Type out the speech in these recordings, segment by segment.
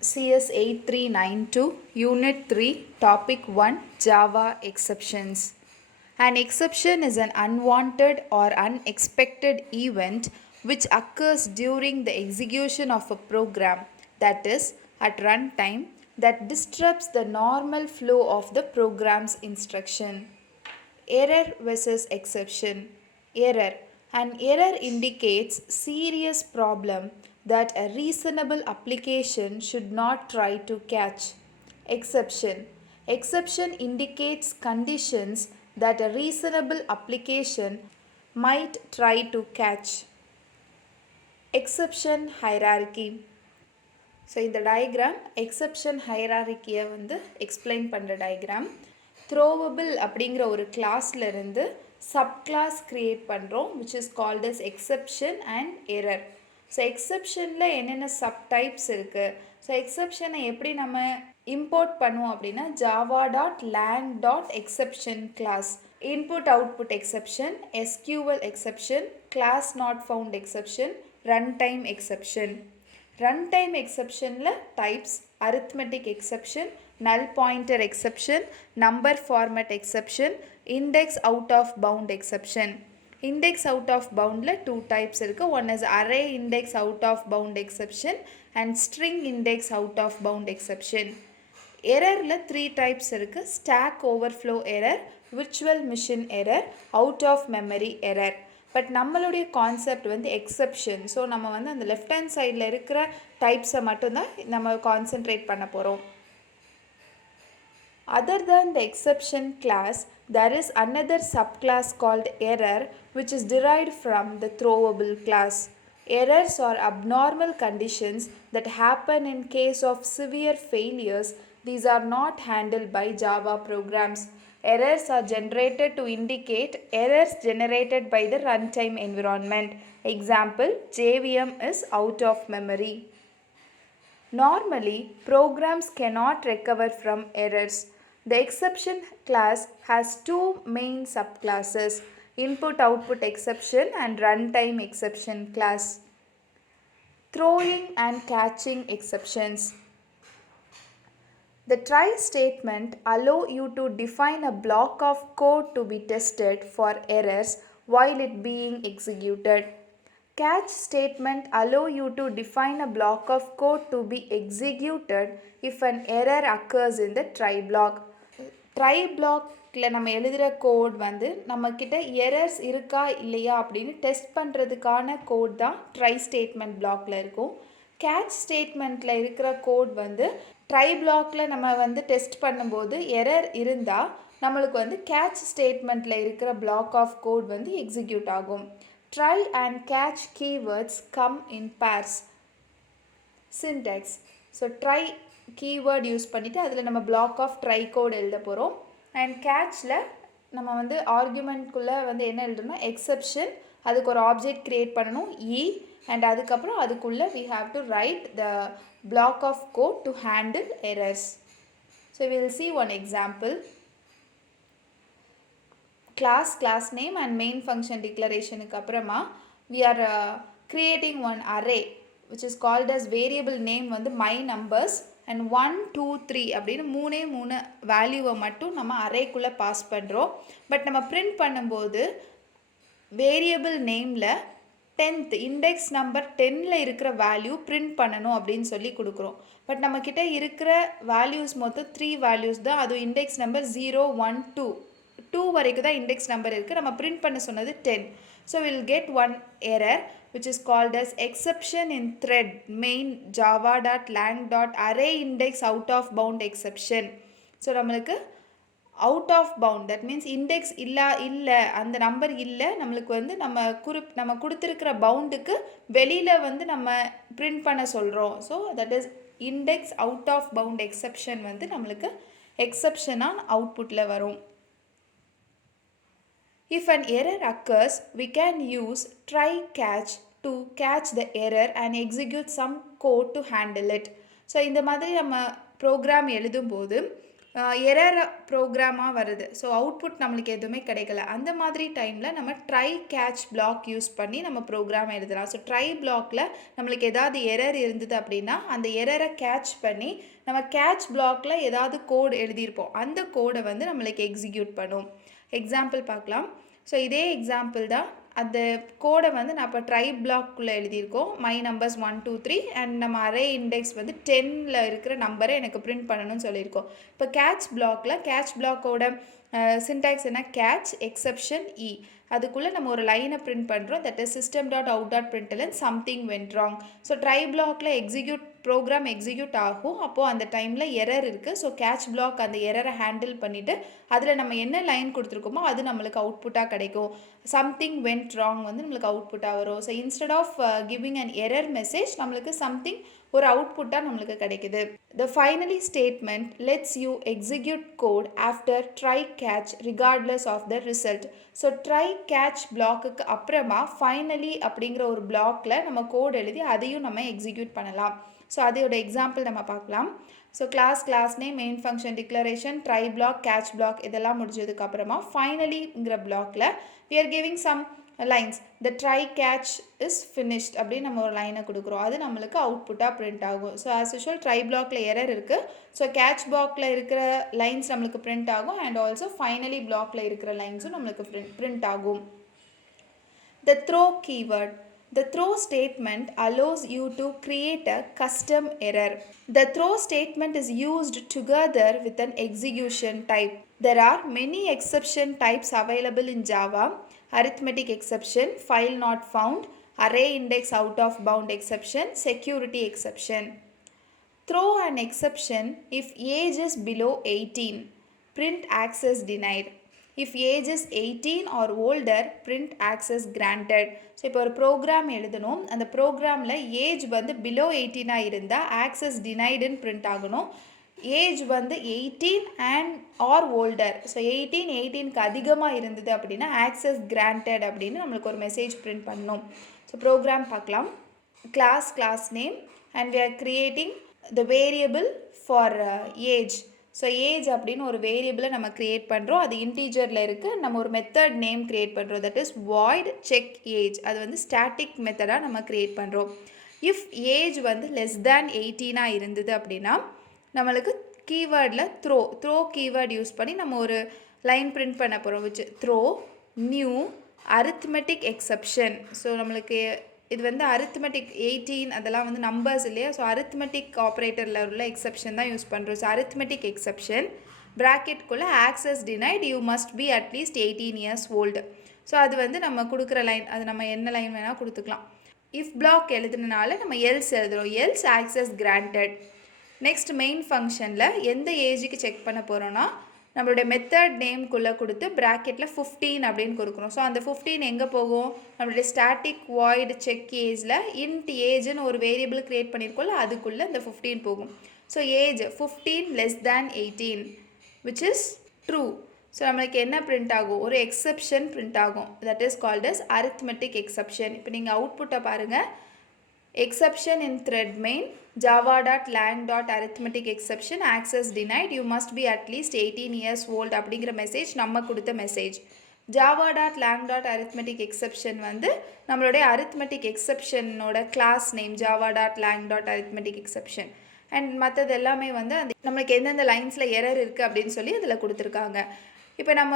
CS 8392 Unit 3 Topic 1 Java Exceptions. An exception is an unwanted or unexpected event which occurs during the execution of a program, that is, at runtime, that disrupts the normal flow of the program's instruction. Error versus exception. Error. An error indicates serious problem that a reasonable application should not try to catch. Exception. Exception indicates conditions that a reasonable application might try to catch. Exception hierarchy. So இந்த diagram exception ஹைராரிக்கியை explain பண்ணுற diagram. Throwable அப்படிங்கிற ஒரு கிளாஸ்லேருந்து subclass create பண்ணுறோம் which is called as exception and error. So எக்ஸப்ஷனில் என்னென்ன subtypes இருக்குது, ஸோ எக்ஸப்ஷனை எப்படி நம்ம இம்போர்ட் பண்ணுவோம் அப்படின்னா java.lang.exception class, input output exception, SQL exception, class not found exception, runtime exception. Runtime exceptionல types arithmetic exception, null pointer exception, number format exception, index out of bound exception. Index out of boundல two types இருக்கு. One is array index out of bound exception and string index out of bound exception. Errorல three types இருக்கு. Stack overflow error, virtual machine error, out of memory error. But நம்மளுடைய concept exception. So நம்ம அந்த left hand சைடில் இருக்கிற டைப்ஸை மட்டும்தான் நம்ம concentrate பண்ண போகிறோம். Other than the exception class, there is another subclass called error which is derived from the throwable class. Errors are abnormal conditions that happen in case of severe failures. These are not handled by Java programs. Errors are generated to indicate errors generated by the runtime environment. Example, JVM is out of memory. Normally, programs cannot recover from errors. The exception class has two main subclasses, input-output exception and runtime exception class. Throwing and catching exceptions. The try statement allows you to define a block of code to be tested for errors while it being executed. Catch statement allows you to define a block of code to be executed if an error occurs in the try block. Try blockல நம்ம எழுதுகிற code நம்மக்கிட்ட errors இருக்கா இல்லையா அப்படின்னு test பண்ணுறதுக்கான code தான் try statement பிளாக்ல இருக்கும். கேட்ச் ஸ்டேட்மெண்ட்டில் இருக்கிற கோட் ட்ரை பிளாக்கில் நம்ம டெஸ்ட் பண்ணும்போது எரர் இருந்தால் நம்மளுக்கு கேட்ச் ஸ்டேட்மெண்ட்டில் இருக்கிற பிளாக் ஆஃப் கோட் எக்ஸிக்யூட் ஆகும். Try and catch keywords come in purse. Sintex. So try keyword use பண்ணிவிட்டு அதில் நம்ம பிளாக் ஆஃப் ட்ரை கோட் எழுத போகிறோம். அண்ட் கேட்சில் நம்ம ஆர்குமெண்ட்குள்ளே என்ன எழுதணும்னா எக்ஸப்ஷன், அதுக்கு ஒரு ஆப்ஜெக்ட் க்ரியேட் பண்ணணும் and அதுக்கப்புறம் அதுக்குள்ளே we have to write the block of code to handle errors. So we will see one example. Class name and main function declaration அப்புறமா we are creating one array which is called as variable name my numbers and 1 2 3 அப்படின்னு மூணு வேல்யூவை மட்டும் நம்ம அரேக்குள்ளே pass பண்ணுறோம். But நம்ம print பண்ணும்போது variable நேமில் 10th இண்டெக்ஸ் நம்பர் 10ல் இருக்கிற வேல்யூ பிரிண்ட் பண்ணணும் அப்படின்னு சொல்லி கொடுக்குறோம். பட் நம்மக்கிட்ட இருக்கிற வேல்யூஸ் மொத்தம் 3 வேல்யூஸ் தான். அது இண்டெக்ஸ் நம்பர் 0 1 2 வரைக்கும் தான் இண்டெக்ஸ் நம்பர் இருக்குது. நம்ம பிரிண்ட் பண்ண சொன்னது 10. So will get one error which is called as exception in thread main java.lang.array index out of bound exception. So நம்மளுக்கு out of bound, that means index இல்லை அந்த number இல்லை, நம்மளுக்கு நம்ம கொடுத்துருக்கிற பவுண்டுக்கு வெளியில் நம்ம பிரிண்ட் பண்ண சொல்கிறோம். So that is index out of bound exception நம்மளுக்கு எக்ஸப்ஷனாக அவுட்புட்டில் வரும். If an error occurs, we can use try catch to catch the error and execute some code to handle it. So இந்த மாதிரி நம்ம ப்ரோக்ராம் எழுதும்போது எரர் ப்ரோக்ராமாக வருது. So output நம்மளுக்கு எதுவுமே கிடைக்கல. அந்த மாதிரி டைமில் நம்ம ட்ரை கேட்ச் பிளாக் யூஸ் பண்ணி நம்ம ப்ரோக்ராம் எழுதலாம். ஸோ ட்ரை பிளாக்ல நம்மளுக்கு ஏதாவது எரர் இருந்தது அப்படின்னா அந்த எரரை கேட்ச் பண்ணி நம்ம கேட்ச் பிளாக்ல ஏதாவது கோட் எழுதியிருப்போம். அந்த கோடை வந்து நம்மளுக்கு எக்ஸிக்யூட் பண்ணும். எக்ஸாம்பிள் பார்க்கலாம். ஸோ இதே எக்ஸாம்பிள் தான். அந்த கோடை வந்து நான் இப்போ ட்ரை பிளாக்குள்ளே எழுதியிருக்கோம். மை நம்பர்ஸ் 1 2 3 அண்ட் நம்ம அரே இண்டெக்ஸ் வந்து 10ல் இருக்கிற நம்பரை எனக்கு பிரிண்ட் பண்ணணும்னு சொல்லியிருக்கோம். இப்போ கேட்ச் பிளாக்கோட சின்டாக்ஸ் என்ன? கேட்ச் எக்ஸெப்ஷன் இ. அதுக்குள்ளே நம்ம ஒரு லைனை பிரிண்ட் பண்ணுறோம். That is system.out.println something went wrong. So try பிளாக்ல ப்ரோக்ராம் எக்ஸிக்யூட் ஆகும். அப்போது அந்த டைமில் எரர் இருக்குது. ஸோ கேட்ச் பிளாக் அந்த எரரை ஹேண்டில் பண்ணிவிட்டு அதில் நம்ம என்ன லைன் கொடுத்துருக்கோமோ அது நம்மளுக்கு அவுட்புட்டாக கிடைக்கும். சம்திங் வென்ட் ராங் வந்து நம்மளுக்கு அவுட்புட்டாக வரும். So instead of giving an error message நம்மளுக்கு சம்திங் ஒரு அவுட்புட்டாக நம்மளுக்கு கிடைக்குது. The finally statement lets you execute code after try catch regardless of the result. So try catch பிளாக்குக்கு அப்புறமா ஃபைனலி அப்படிங்கிற ஒரு பிளாக்ல நம்ம கோட் எழுதி அதையும் நம்ம எக்ஸிக்யூட் பண்ணலாம். ஸோ அதோட எக்ஸாம்பிள் நம்ம பார்க்கலாம். So class name, main function declaration, try block, catch block இதெல்லாம் முடிஞ்சதுக்கு அப்புறமா ஃபைனலிங்கிற பிளாக்ல we are giving some lines. the try catch is finished அப்படின்னு நம்ம ஒரு லைனை கொடுக்குறோம். அது நம்மளுக்கு அவுட்புட்டாக பிரிண்ட் ஆகும். ஸோ ஆஸ் யூஷுவல் ட்ரை பிளாக்ல எரர் இருக்குது. ஸோ கேட்ச் பிளாக்ல இருக்கிற லைன்ஸ் நம்மளுக்கு பிரிண்ட் ஆகும் அண்ட் ஆல்சோ ஃபைனலி பிளாக்ல இருக்கிற லைன்ஸும் நம்மளுக்கு பிரிண்ட் ஆகும். the throw keyword. The throw statement allows you to create a custom error. The throw statement is used together with an execution type. There are many exception types available in Java. Arithmetic exception, file not found, array index out of bound exception, security exception. Throw an exception if age is below 18. Print access denied. If age is 18 or older, print access granted. So இப்போ ஒரு program எழுதணும். அந்த ப்ரோக்ராமில் age வந்து below 18 இருந்தால் access டினைடுன்னு print ஆகணும். Age வந்து 18 அண்ட் ஆர் ஓல்டர். ஸோ 18க்கு அதிகமாக இருந்தது அப்படின்னா ஆக்சஸ் கிராண்டட் அப்படின்னு நம்மளுக்கு ஒரு மெசேஜ் பிரிண்ட் பண்ணணும். ஸோ ப்ரோக்ராம் பார்க்கலாம். Class name and we are creating the variable for age. So age அப்படின்னு ஒரு வேரியபிளை நம்ம க்ரியேட் பண்ணுறோம். அது இன்டீஜரில் இருக்குது. நம்ம ஒரு மெத்தட் நேம் க்ரியேட் பண்ணுறோம். That is void check age. அது வந்து ஸ்டாட்டிக் மெத்தடாக நம்ம க்ரியேட் பண்ணுறோம். இஃப் ஏஜ் வந்து லெஸ் தேன் 18 இருந்தது அப்படின்னா நம்மளுக்கு கீவேர்டில் த்ரோ கீவேர்ட் யூஸ் பண்ணி நம்ம ஒரு லைன் பிரிண்ட் பண்ண போகிறோம். Which throw new arithmetic exception. So நம்மளுக்கு இது வந்து arithmetic 18 அதெல்லாம் வந்து நம்பர்ஸ் இல்லையா. ஸோ arithmetic ஆப்ரேட்டரில் உள்ள எக்ஸப்ஷன் தான் யூஸ் பண்ணுறோம். So arithmetic exception ப்ராக்கெட்குள்ளே access denied, you must be at least 18 years old. So அது வந்து நம்ம கொடுக்குற லைன், அது நம்ம என்ன லைன் வேணால் கொடுத்துக்கலாம். இஃப் பிளாக் எழுதுனால நம்ம எல்ஸ் எழுதுகிறோம். Else access granted. Next main ஃபங்க்ஷனில் எந்த ஏஜுக்கு செக் பண்ண போகிறோன்னா நம்மளுடைய மெத்தட் நேம்குள்ளே கொடுத்து ப்ராக்கெட்டில் 15 அப்படின்னு கொடுக்குறோம். ஸோ அந்த 15 எங்கே போகும்? நம்மளுடைய ஸ்டாட்டிக் வாய்டு செக் ஏஜில் இன்ட் ஏஜ்னு ஒரு வேரியபிள் க்ரியேட் பண்ணியிருக்கோம்ல, அதுக்குள்ளே இந்த 15 போகும். So age 15 less than 18 which is true. So நம்மளுக்கு என்ன பிரிண்ட் ஆகும்? ஒரு எக்ஸப்ஷன் பிரிண்ட் ஆகும். That is called as arithmetic exception. இப்போ நீங்கள் அவுட்புட்டை பாருங்கள். exception in thread main java.lang.arithmeticException access denied, you must be at least 18 years old அப்படிங்கிற மெசேஜ் நம்ம கொடுத்த மெசேஜ். java.lang.arithmeticException வந்து நம்மளுடைய arithmetic exceptionோட கிளாஸ் நேம் java.lang.arithmeticException. அண்ட் மற்றது எல்லாமே வந்து அந்த நம்மளுக்கு எந்தெந்த லைன்ஸில் எரர் இருக்குது அப்படின்னு சொல்லி அதில் கொடுத்துருக்காங்க. இப்போ நம்ம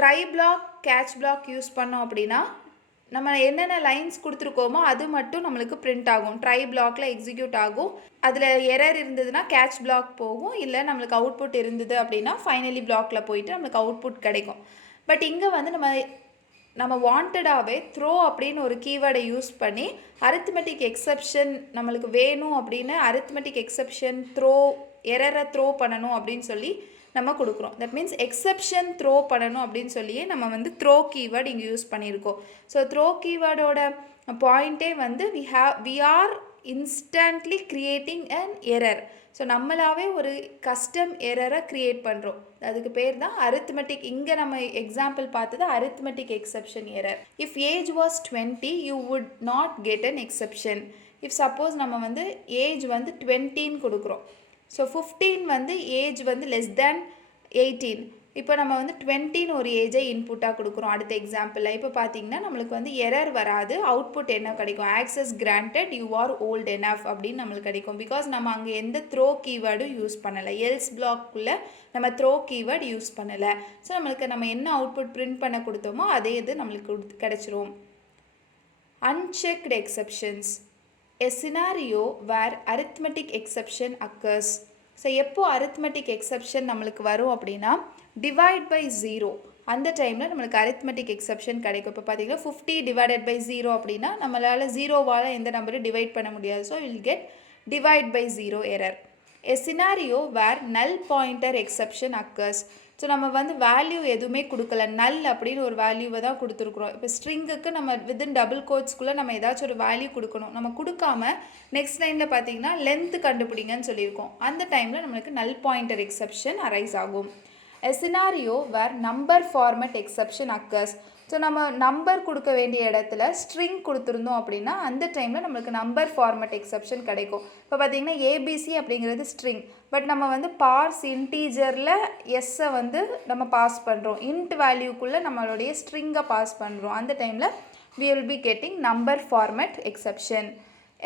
try block catch block use பண்ணோம் அப்படின்னா நம்ம என்னென்ன லைன்ஸ் கொடுத்துருக்கோமோ அது மட்டும் நம்மளுக்கு பிரிண்ட் ஆகும். ட்ரை பிளாக்ல எக்ஸிக்யூட் ஆகும். அதில் எரர் இருந்ததுன்னா கேட்ச் பிளாக் போகும். இல்லை நம்மளுக்கு அவுட்புட் இருந்தது அப்படின்னா ஃபைனலி பிளாக்ல போயிட்டு நம்மளுக்கு அவுட்புட் கிடைக்கும். பட் இங்கே வந்து நம்ம வாண்டடாகவே த்ரோ அப்படின்னு ஒரு கீவேர்டை யூஸ் பண்ணி arithmetic exception நம்மளுக்கு வேணும் அப்படின்னு arithmetic exception எரரை த்ரோ பண்ணணும் அப்படின்னு சொல்லி நம்ம கொடுக்குறோம். தட் மீன்ஸ் எக்ஸப்ஷன் த்ரோ பண்ணணும் அப்படின்னு சொல்லியே நம்ம வந்து த்ரோ கீவேர்டு இங்கே யூஸ் பண்ணியிருக்கோம். ஸோ த்ரோ கீவேர்டோட பாயிண்ட்டே வந்து we are instantly creating an error. So நம்மளாவே ஒரு கஸ்டம் எரரை க்ரியேட் பண்ணுறோம். அதுக்கு பேர் தான் arithmetic. இங்கே நம்ம எக்ஸாம்பிள் பார்த்தது arithmetic exception error. If age was 20 you would not get an exception. If suppose நம்ம வந்து ஏஜ் வந்து 20ன்னு கொடுக்குறோம். ஸோ 15 வந்து ஏஜ் வந்து லெஸ் தேன் 18. இப்போ நம்ம வந்து 20ன்னு ஒரு ஏஜை இன்புட்டாக கொடுக்குறோம் அடுத்த எக்ஸாம்பிளில். இப்போ பார்த்தீங்கன்னா நம்மளுக்கு வந்து எரர் வராது, அவுட்புட் என்ன கிடைக்கும், access granted you are old enough அப்படின்னு நம்மளுக்கு கிடைக்கும். பிகாஸ் நம்ம அங்கே எந்த த்ரோ கீவேர்டும் யூஸ் பண்ணலை, எல்ஸ் பிளாக்குள்ளே நம்ம த்ரோ கீவேர்டு யூஸ் பண்ணலை. ஸோ நம்மளுக்கு நம்ம என்ன அவுட்புட் பிரிண்ட் பண்ண கொடுத்தோமோ அதே இது நம்மளுக்கு கிடைச்சிரும். Unchecked exceptions. A scenario where arithmetic exception occurs. So எப்போ arithmetic exception நம்மளுக்கு வரும் அப்படின்னா divide by 0 அந்த டைமில் நம்மளுக்கு arithmetic exception கிடைக்கும். இப்போ பார்த்தீங்கன்னா 50 divided by 0 அப்படின்னா நம்மளால் 0வால் எந்த நம்பரும் டிவைட் பண்ண முடியாது. So we'll get divide by 0 error. A scenario where null pointer exception occurs. So நம்ம வந்து வேல்யூ எதுவுமே கொடுக்கல, நல் அப்படின்னு ஒரு வேல்யூவை தான் கொடுத்துருக்குறோம். இப்போ ஸ்ட்ரிங்குக்கு நம்ம வித்தின் டபுள் கோட்ஸ்குள்ளே நம்ம ஏதாச்சும் ஒரு வேல்யூ கொடுக்கணும். நம்ம கொடுக்காம நெக்ஸ்ட் லைனில் பார்த்தீங்கன்னா லென்த்து கண்டுபிடிங்கன்னு சொல்லியிருக்கோம். அந்த டைமில் நம்மளுக்கு நல் பாயிண்டர் எக்ஸப்ஷன் அரைஸ் ஆகும். A scenario where number format exception occurs. So நம்ம நம்பர் கொடுக்க வேண்டிய இடத்துல ஸ்ட்ரிங் கொடுத்துருந்தோம் அப்படின்னா அந்த டைமில் நம்மளுக்கு நம்பர் ஃபார்மேட் எக்ஸப்ஷன் கிடைக்கும். இப்போ பார்த்தீங்கன்னா ஏபிசி அப்படிங்கிறது ஸ்ட்ரிங், பட் நம்ம வந்து பார்ஸ் இன்டீஜரில் எஸ்ஸை வந்து நம்ம பாஸ் பண்ணுறோம், இன்ட் வேல்யூக்குள்ளே நம்மளுடைய ஸ்ட்ரிங்கை பாஸ் பண்ணுறோம். அந்த டைமில் we will be getting number format exception.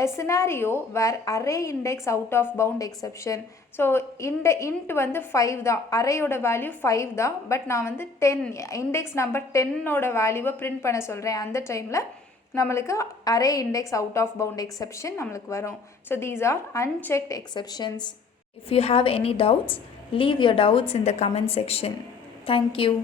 A scenario where array index out of bound exception. So இந்த இன்ட் வந்து 5 தான், அரேயோட வேல்யூ 5 தான், பட் நான் வந்து 10 இண்டெக்ஸ் நம்பர் 10ஓட வேல்யூவை பிரிண்ட் பண்ண சொல்கிறேன். அந்த டைமில் நம்மளுக்கு array index out of bound exception நம்மளுக்கு வரும். So these are unchecked exceptions. If you have any doubts, leave your doubts in the comment section. Thank you.